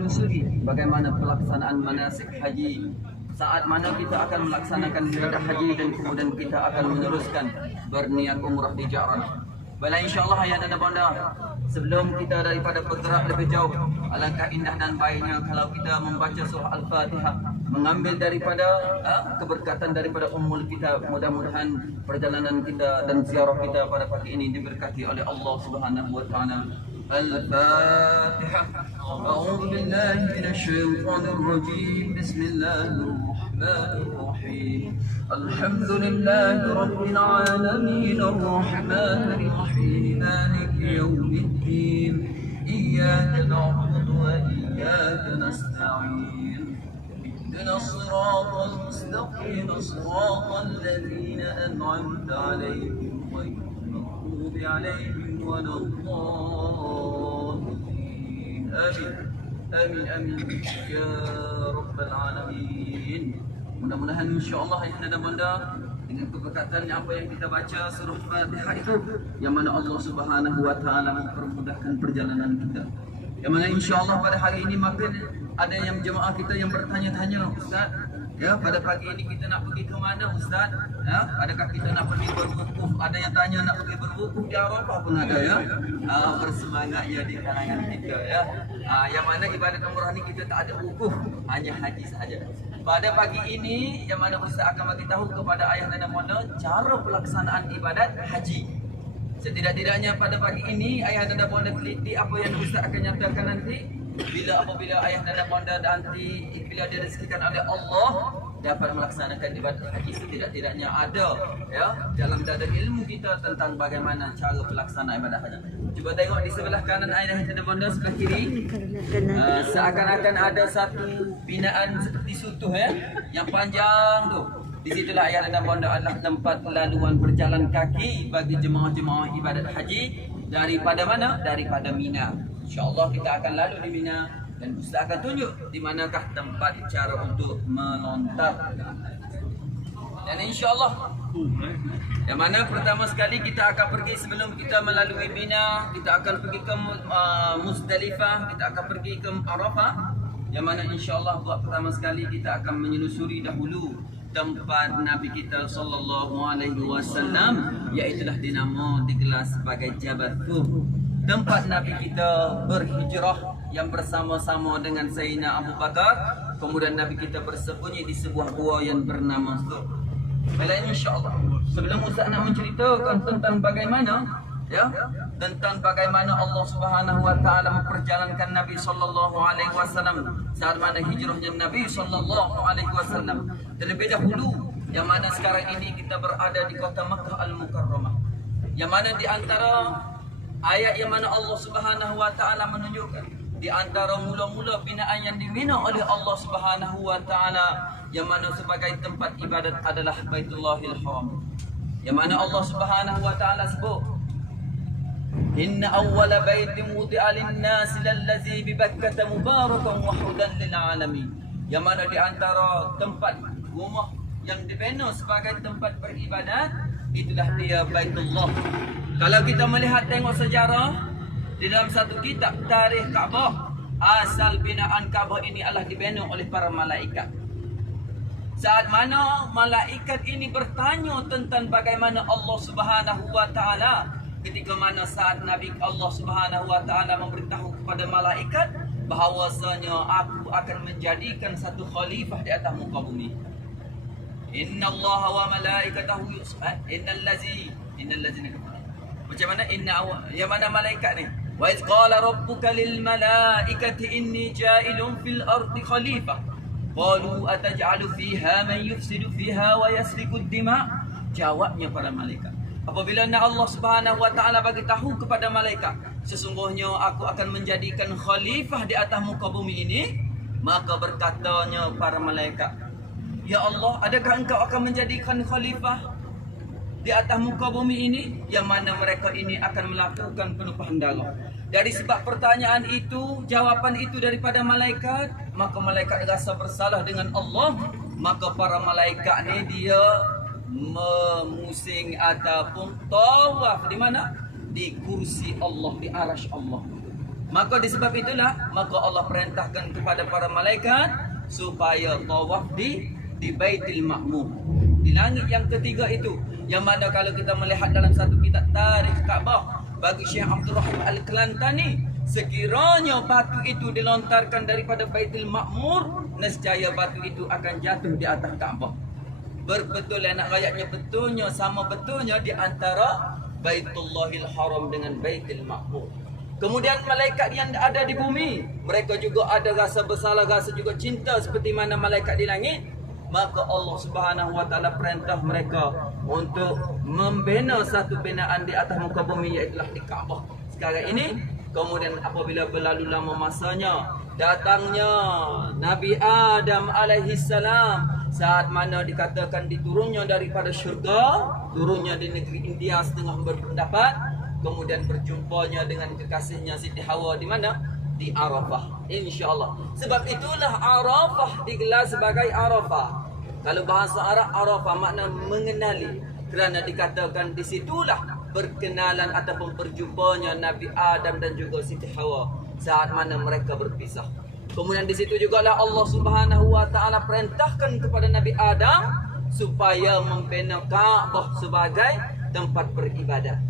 telusuri bagaimana pelaksanaan manasik haji. Saat mana kita akan melaksanakan ibadah haji dan kemudian kita akan meneruskan berniat umrah di Ja'rah. Baiklah, insyaAllah ayah dan bunda, sebelum kita daripada bergerak lebih jauh, alangkah indah dan baiknya kalau kita membaca surah Al-Fatihah, mengambil daripada keberkatan daripada Ummul Kitab. Mudah-mudahan perjalanan kita dan ziarah kita pada pagi ini diberkati oleh Allah Subhanahu wa taala. Al-Fatihah. A'udzu billahi minasy syaithanir rajim. Bismillahirrahmanirrahim. Alhamdulillahi rabbil alamin arrahmanir rahim maliki yaumiddin. Iyyaka na'budu wa iyyaka nasta'in. اهدنا الصراط المستقيم صراط الذين أنعمت عليهم غير المغضوب عليهم ولا الضالين آمين آمين آمين يا رب العالمين. Mudah-mudahan insya-Allah ayah dan bunda dengan keberkatannya apa yang kita baca surah Fatihah itu, yang mana Allah Subhanahu wa taala mempermudahkan perjalanan kita. Yang mana insya-Allah pada hari ini makin ada yang jemaah kita yang bertanya-tanya, Ustaz, ya pada pagi ini kita nak pergi ke mana, Ustaz? Ya, adakah kita nak pergi berwukuf? Ada yang tanya nak pergi berwukuf di Arafah pun ada ya. Bersemangat ya di kalangan kita ya. Yang mana ibadat umrah ni kita tak ada wukuf, hanya haji sahaja. Pada pagi ini yang mana Ustaz akan bagi tahu kepada ayah dan bunda cara pelaksanaan ibadat haji. Setidak-tidaknya pada pagi ini ayah dan bunda teliti apa yang Ustaz akan nyatakan nanti. Apabila ayah dan bunda nanti bila direzekikan oleh Allah dapat melaksanakan ibadat haji, setidak-tidaknya ada ya dalam dada ilmu kita tentang bagaimana cara pelaksanaan ibadat haji. Cuba tengok di sebelah kanan ayah dan bunda, sebelah kiri. Seakan-akan ada satu binaan seperti sutuh ya, yang panjang tu. Di situlah ayah dan bunda adalah tempat laluan berjalan kaki bagi jemaah-jemaah ibadat haji daripada mana? Daripada Mina. InsyaAllah kita akan lalu di Mina dan Ustaz akan tunjuk di manakah tempat cara untuk melontar. Dan insyaAllah yang mana pertama sekali kita akan pergi sebelum kita melalui Mina, kita akan pergi ke Muzdalifah, kita akan pergi ke Arafah. Yang mana insyaAllah buat pertama sekali kita akan menyelusuri dahulu tempat Nabi kita sallallahu alaihi wasallam, iaitulah dinama digelar sebagai Jabal Tur. Tempat Nabi kita berhijrah yang bersama-sama dengan Sayyidina Abu Bakar. Kemudian Nabi kita bersembunyi di sebuah gua yang bernama Tur. Baiklah, insya-Allah sebelum Ustaz nak menceritakan tentang bagaimana tentang bagaimana Allah Subhanahu wa taala memperjalankan Nabi sallallahu alaihi wasallam saat mana hijrahnya Nabi sallallahu alaihi wasallam. Terlebih dahulu yang mana sekarang ini kita berada di kota Makkah Al-Mukarramah. Yang mana di antara ayat yang mana Allah Subhanahu wa taala menunjukkan di antara mula-mula binaan yang dibina oleh Allah Subhanahu wa taala yang mana sebagai tempat ibadat adalah Baitullahil Haram. Yang mana Allah Subhanahu wa taala sebut, "Inna awwala baitin wudi'a lin-nas lallazi bi Bakkah mubarakan wa hudan lil alamin." Yang mana di antara tempat rumah yang dibina sebagai tempat beribadat itulah dia Baitullah. Kalau kita melihat tengok sejarah di dalam satu kitab Tarikh Kaabah, asal binaan Kaabah ini adalah dibina oleh para malaikat. Saat mana malaikat ini bertanya tentang bagaimana Allah Subhanahu wa taala, ketika mana saat Nabi Allah Subhanahu wa taala memberitahu kepada malaikat bahawasanya aku akan menjadikan satu khalifah di atas muka bumi. Inna Allah wa malaikatahu yusalluna innal ladzina macam mana yang mana malaikat ni? Wa iz qala rabbuka lil malaikati inni ja'ilun fil ardi khalifah. Qalu ataj'alu fiha man yufsidu fiha wa yasfiku ad-dima'. Jawabnya para malaikat. Apabila Allah Subhanahu wa taala bagi tahu kepada malaikat, sesungguhnya aku akan menjadikan khalifah di atas muka bumi ini, maka berkatanya para malaikat, "Ya Allah, adakah engkau akan menjadikan khalifah di atas muka bumi ini?" Yang mana mereka ini akan melakukan penumpahan darah. Dari sebab pertanyaan itu, jawapan itu daripada malaikat, maka malaikat rasa bersalah dengan Allah. Maka para malaikat ni dia memusing ataupun tawaf di mana? Di kursi Allah, di arasy Allah. Maka disebab itulah maka Allah perintahkan kepada para malaikat supaya tawaf di Baitul Ma'mur, di langit yang ketiga itu. Yang mana kalau kita melihat dalam satu kitab Tarikh Kaabah bagi Syekh Abdul Rahim Al-Klantani, sekiranya batu itu dilontarkan daripada Baitul Ma'mur, nescaya batu itu akan jatuh di atas Kaabah. Berbetul nak ayatnya betulnya sama betulnya di antara Baitullahil Haram dengan Baitul Ma'mur. Kemudian malaikat yang ada di bumi, mereka juga ada rasa bersalah, rasa juga cinta seperti mana malaikat di langit. Maka Allah Subhanahu wa taala perintah mereka untuk membina satu binaan di atas muka bumi, iaitu di Kaabah sekarang ini. Kemudian apabila berlalu lama masanya, datangnya Nabi Adam alaihi salam, saat mana dikatakan diturunnya daripada syurga, turunnya di negeri India setengah berpendapat, kemudian berjumpanya dengan kekasihnya Siti Hawa di mana? Di Arafah, insya-Allah. Sebab itulah Arafah digelar sebagai Arafah. Kalau bahasa Arab, Arafah makna mengenali, kerana dikatakan di situlah berkenalan ataupun berjumpanya Nabi Adam dan juga Siti Hawa saat mana mereka berpisah. Kemudian di situ jugalah Allah Subhanahu wa taala perintahkan kepada Nabi Adam supaya membina Kaabah sebagai tempat beribadat.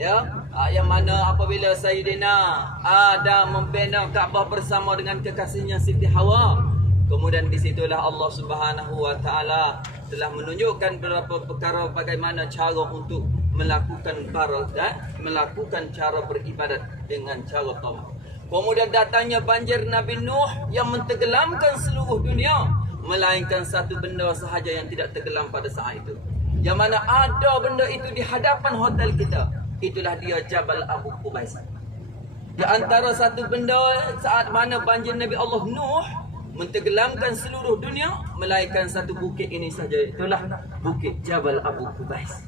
Ya, yang mana apabila Sayyidina Adam membina Kaabah bersama dengan kekasihnya Siti Hawa, kemudian di situlah Allah Subhanahu wa taala telah menunjukkan beberapa perkara bagaimana cara untuk melakukan barakat, melakukan cara beribadat dengan cara tawaf. Kemudian datangnya banjir Nabi Nuh yang mentenggelamkan seluruh dunia, melainkan satu benda sahaja yang tidak tenggelam pada saat itu. Yang mana ada benda itu di hadapan hotel kita. Itulah dia Jabal Abu Qubais. Di antara satu benda saat mana banjir Nabi Allah Nuh mentenggelamkan seluruh dunia, melainkan satu bukit ini saja. Itulah Bukit Jabal Abu Qubais.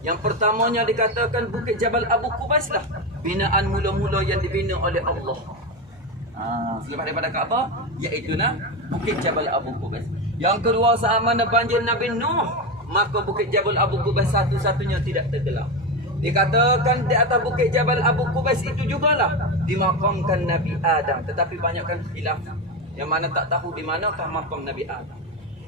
Yang pertamanya dikatakan Bukit Jabal Abu Qubais lah binaan mula-mula yang dibina oleh Allah. Selepas daripada Kaabah, iaitu Bukit Jabal Abu Qubais. Yang kedua saat mana banjir Nabi Nuh, maka Bukit Jabal Abu Qubais satu-satunya tidak tenggelam. Dikatakan di atas Bukit Jabal Abu Qubais itu jugalah dimakamkan Nabi Adam, tetapi banyakkan khilaf yang mana tak tahu di manakah makam Nabi Adam.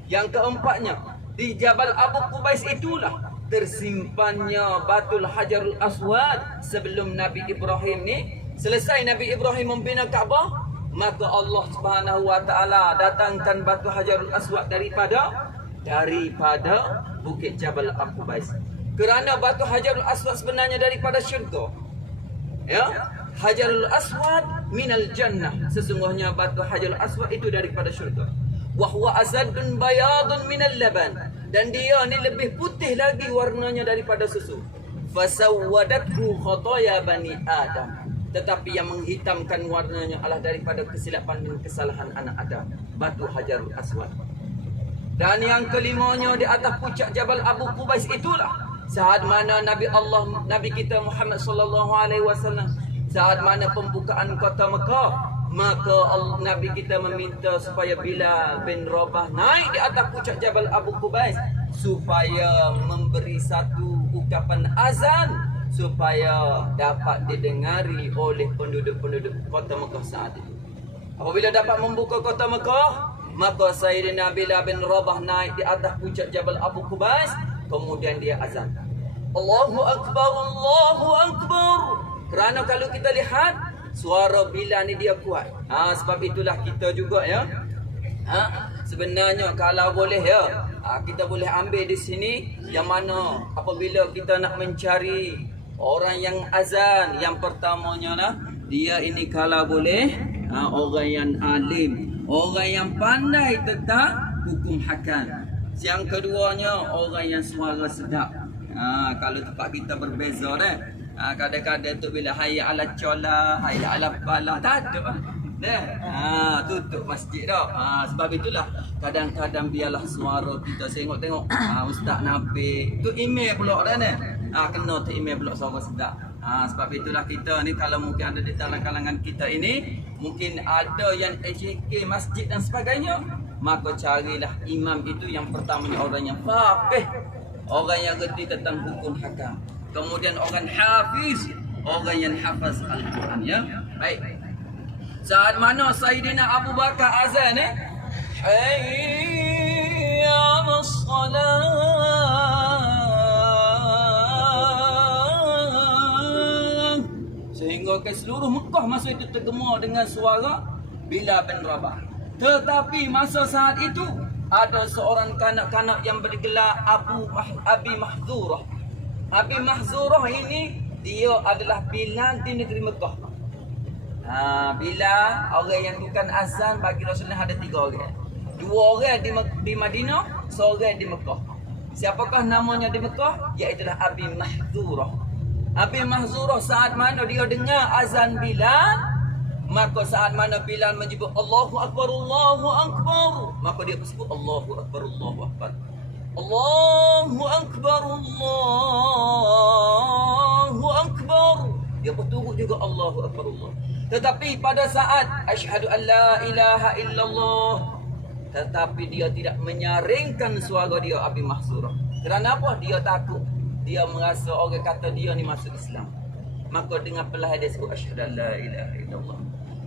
Yang keempatnya, di Jabal Abu Qubais itulah tersimpannya Batul Hajarul Aswad sebelum Nabi Ibrahim ni. Selesai Nabi Ibrahim membina Kaabah, maka Allah Subhanahu wa taala datangkan Batu Hajarul Aswad daripada Bukit Jabal Abu Qubais. Kerana Batu Hajarul Aswad sebenarnya daripada syurga. Ya, Hajarul Aswad minal jannah. Sesungguhnya Batu Hajarul Aswad itu daripada syurga. Wa huwa asadun bayadun minal laban. Dan dia ni lebih putih lagi warnanya daripada susu. Fasawwadathu khataya bani Adam. Tetapi yang menghitamkan warnanya adalah daripada kesilapan dan kesalahan anak Adam. Batu Hajarul Aswad. Dan yang kelimanya di atas puncak Jabal Abu Qubais itulah saat mana Nabi kita Muhammad sallallahu alaihi wasallam, saat mana pembukaan kota Mekah, maka Nabi kita meminta supaya Bilal bin Rabah naik di atas puncak Jabal Abu Qubais supaya memberi satu ucapan azan supaya dapat didengari oleh penduduk-penduduk kota Mekah saat itu. Apabila dapat membuka kota Mekah, maka Sayyidina Bilal bin Rabah naik di atas puncak Jabal Abu Qubais, kemudian dia azan. Allahu Akbar, Allahu Akbar. Kerana kalau kita lihat suara Bilal ni dia kuat. Sebab itulah kita juga ya. Sebenarnya kalau boleh ya, kita boleh ambil di sini yang mana apabila kita nak mencari orang yang azan, yang pertamanya lah dia ini kalau boleh orang yang alim, orang yang pandai tentang hukum hakam. Yang keduanya orang yang suara sedap. Kalau tempat kita berbeza dah. Kadang-kadang tu bila hayya ala chola, hayya ala falah, tak ada. Tutup masjid dah. Sebab itulah kadang-kadang biarlah suara kita tengok-tengok. Ustaz Nabi tu email pula dah ni. Kena tu email pula suara sedap. Sebab itulah kita ni kalau mungkin ada di dalam kalangan kita ini, mungkin ada yang AJK masjid dan sebagainya, maka carilah imam itu yang pertamanya orang yang faqih, orang yang gerti tentang hukum hakam. Kemudian orang hafiz, orang yang hafaz Al-Quran, ya. Baik. Saat mana Sayyidina Abu Bakar azan, hayya 'alas salat, sehingga ke seluruh Mekah masa itu tergema dengan suara Bilal bin Rabah. Tetapi masa saat itu ada seorang kanak-kanak yang bergelar Abi Mahzurah. Abi Mahzurah ini dia adalah Bilal di negeri Mekah. Bilal orang yang bukan azan bagi Rasulullah ada 3 orang. 2 orang di Madinah, seorang di Mekah. Siapakah namanya di Mekah? Iaitulah Abi Mahzurah. Abi Mahzurah saat mana dia dengar azan Bilal, maka saat mana Bilal menyebut Allahu Akbar, Allahu Akbar, maka dia bersebut Allahu Akbar, Allahu Akbar, Allahu Akbar, Allahu Akbar. Dia berturut juga Allahu Akbar, Allah. Tetapi pada saat asyhadu an la ilaha illallah, tetapi dia tidak menyaringkan suara dia, Abi Mahzurah. Kerana apa? Dia takut. Dia merasa orang kata dia ni masuk Islam. Maka dengan perlahan dia sebut asyhadu an la ilaha illallah.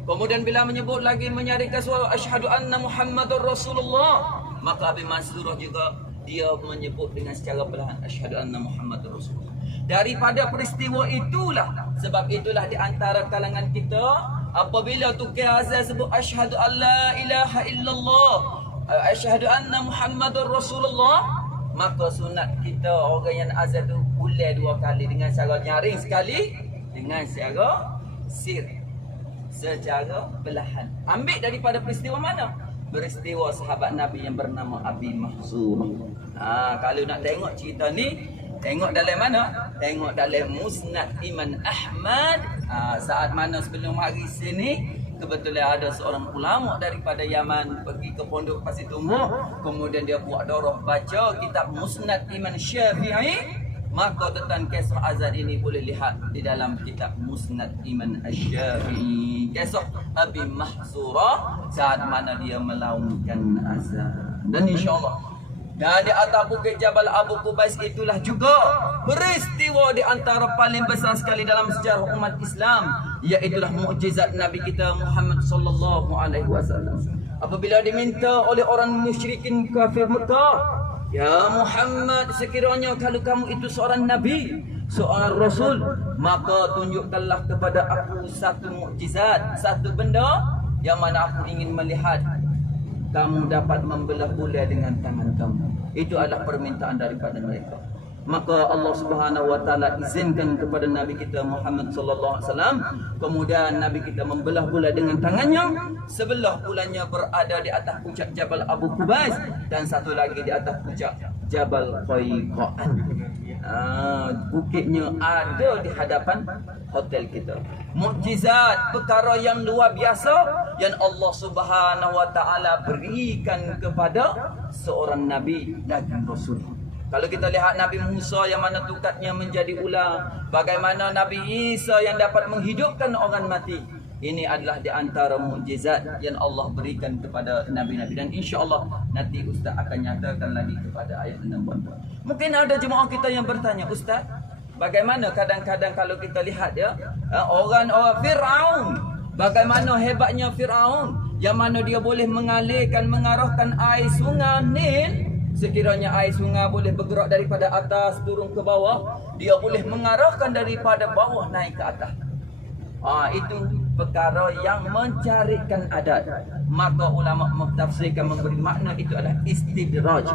Kemudian bila menyebut lagi menyaringkan suara asyhadu anna Muhammadur Rasulullah, maka Abi Mahzurah juga dia menyebut dengan secara perlahan asyhadu anna Muhammadur Rasulullah. Daripada peristiwa itulah, sebab itulah di antara kalangan kita apabila tukar azan sebut asyhadu an la ilaha illallah, asyhadu anna Muhammadur Rasulullah, maka sunat kita orang yang azan tu ulang 2 kali dengan cara nyaring sekali, dengan secara sir, secara perlahan. Ambil daripada peristiwa mana? Peristiwa sahabat Nabi yang bernama Abi Mahzurah. Kalau nak tengok cerita ni, tengok dalam mana? Tengok dalam Musnad Imam Ahmad. Saat mana sebelum hari sini, kebetulan ada seorang ulama daripada Yaman pergi ke pondok Pasir Tumbuh, kemudian dia buat darah baca kitab Musnad Imam Syafi'i. Maka tentang kisah azan ini boleh lihat di dalam kitab Musnad Imam Syafi'i. Kisah Abi Mahzurah saat mana dia melaungkan azan. Dan insya-Allah dari atas bukit Jabal Abu Qubais itulah juga peristiwa di antara paling besar sekali dalam sejarah umat Islam, iaitulah mukjizat Nabi kita Muhammad sallallahu alaihi wasallam. Apabila diminta oleh orang musyrikin kafir Mekah, ya Muhammad, sekiranya kalau kamu itu seorang nabi, seorang rasul, maka tunjukkanlah kepada aku satu mukjizat, satu benda yang mana aku ingin melihat kamu dapat membelah bulan dengan tangan kamu. Itu adalah permintaan daripada mereka. Maka Allah Subhanahu wa taala izinkan kepada Nabi kita Muhammad sallallahu alaihi wasallam, kemudian Nabi kita membelah bulan dengan tangannya. Sebelah bulannya berada di atas puncak Jabal Abu Qubais dan satu lagi di atas puncak Jabal Qayqaan. Bukitnya ada di hadapan hotel kita. Mukjizat, perkara yang luar biasa yang Allah Subhanahu wa taala berikan kepada seorang nabi dan rasul. Kalau kita lihat Nabi Musa yang mana tukatnya menjadi ular, bagaimana Nabi Isa yang dapat menghidupkan orang mati. Ini adalah di antara mukjizat yang Allah berikan kepada nabi-nabi, dan insya-Allah nanti ustaz akan nyatakan lagi kepada ayat 64. Mungkin ada jemaah kita yang bertanya, ustaz, bagaimana kadang-kadang kalau kita lihat ya, orang-orang Firaun, bagaimana hebatnya Firaun yang mana dia boleh mengarahkan air sungai Nil. Sekiranya air sungai boleh bergerak daripada atas turun ke bawah, dia boleh mengarahkan daripada bawah naik ke atas. Itu perkara yang mencarikan adat. Maka ulama mentafsirkan memberi makna itu adalah istidraj.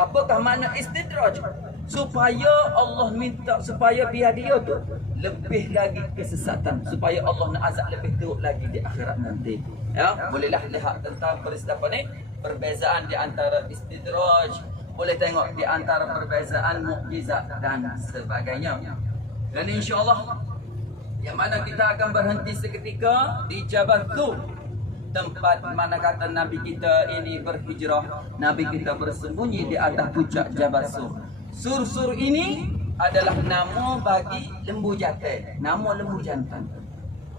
Apakah makna istidraj? Supaya Allah minta supaya biar dia tu lebih lagi kesesatan, supaya Allah nak azab lebih teruk lagi di akhirat nanti. Ya, bolehlah lihat tentang peristiwa ni, perbezaan di antara istidraj, boleh tengok di antara perbezaan mukjizat dan sebagainya. Dan insya-Allah yang mana kita akan berhenti seketika di Jabal Tur, tempat mana kata Nabi kita ini berhijrah, Nabi kita bersembunyi di atas puncak Jabal Sur. Sur-sur ini adalah nama bagi lembu jantan, nama lembu jantan.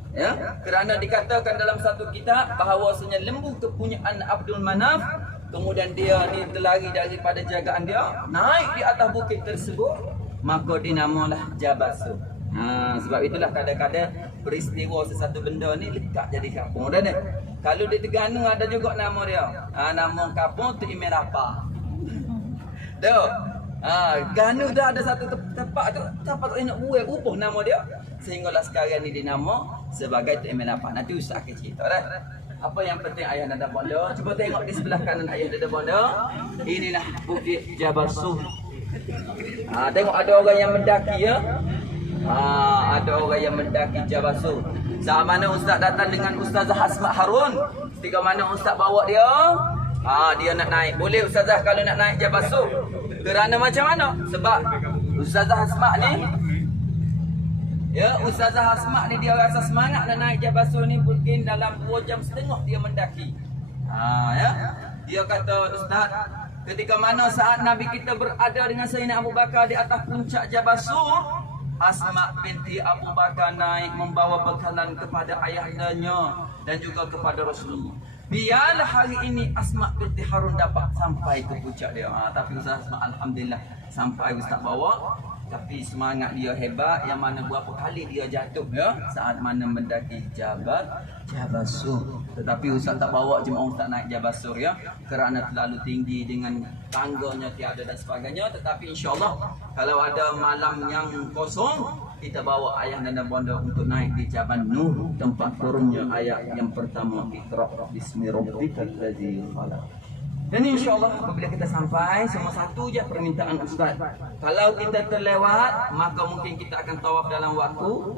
Ya, kerana dikatakan dalam satu kitab bahawasanya lembu kepunyaan Abdul Manaf, kemudian dia ni terlari daripada jagaan dia, naik di atas bukit tersebut, maka dinamalah Jabal Sur. Sebab itulah kadang-kadang peristiwa sesuatu benda ni lekat jadi kampung dah ni. Kalau di Terengganu ada juga nama dia. Nama kampung tu Imeh Rapa. Dah. Ganu dah ada satu tempat tu tak nak buat ubah nama dia sehinggalah sekarang ni dinama sebagai Tok Imeh Rapa. Nanti ustaz akan cerita dah. Apa yang penting ayah nada bonda, cuba tengok di sebelah kanan ayah nada bonda. Inilah Bukit Jabal Sur. Tengok ada orang yang mendaki ya. Ada orang yang mendaki Jabal Sur. Saat mana ustaz datang dengan Ustazah Asma Harun, ketika mana ustaz bawa dia, dia nak naik. Boleh ustazah kalau nak naik Jabal Sur. Kerana macam mana? Sebab Ustazah Asma ni, ya, Ustazah Asma ni dia rasa semangat nak naik Jabal Sur ni mungkin dalam 2 jam setengah dia mendaki. Ya. Dia kata, ustaz, ketika mana saat Nabi kita berada dengan Sayyidina Abu Bakar di atas puncak Jabal Sur, Asma binti Abu Bakar naik membawa bekalan kepada ayahandanya dan juga kepada Rasulullah. Biarlah hari ini Asma binti Harun dapat sampai ke puncak dia. Tapi Ustaz Asma alhamdulillah sampai Ustaz bawa. Tapi semangat dia hebat, yang mana berapa kali dia jatuh ya saat mana mendaki Jabal Sur. Tetapi Ustaz tak bawa jemaah Ustaz naik Jabal Sur ya, kerana terlalu tinggi dengan tangganya tiada dan sebagainya. Tetapi insya-Allah kalau ada malam yang kosong, kita bawa ayah dan bonda untuk naik di Jabal Nur, tempat turunnya ayat yang pertama, Iqra bismi rabbikal ladzi khalaq. Dan insya-Allah apabila kita sampai, cuma satu je permintaan ustaz. Kalau kita terlewat, maka mungkin kita akan tawaf dalam waktu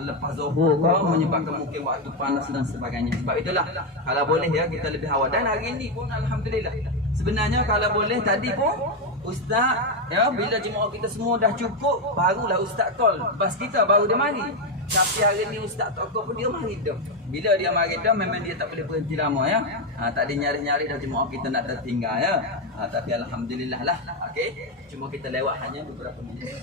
lepas zuhur ke, menyebabkan mungkin waktu panas dan sebagainya. Sebab itulah kalau boleh ya kita lebih awal. Dan hari ini pun alhamdulillah. Sebenarnya kalau boleh tadi pun ustaz ya, bila jemaah kita semua dah cukup, barulah ustaz call. Bas kita baru dia mari. Tapi hari ni ustaz tak pun dia mari dah. Bila dia mari dah memang dia tak boleh berhenti lama ya. Tak ada nyari-nyari dah jemaah kita nak tertinggal ya. Tapi alhamdulillah lah. Okey. Cuma kita lewat hanya beberapa minit.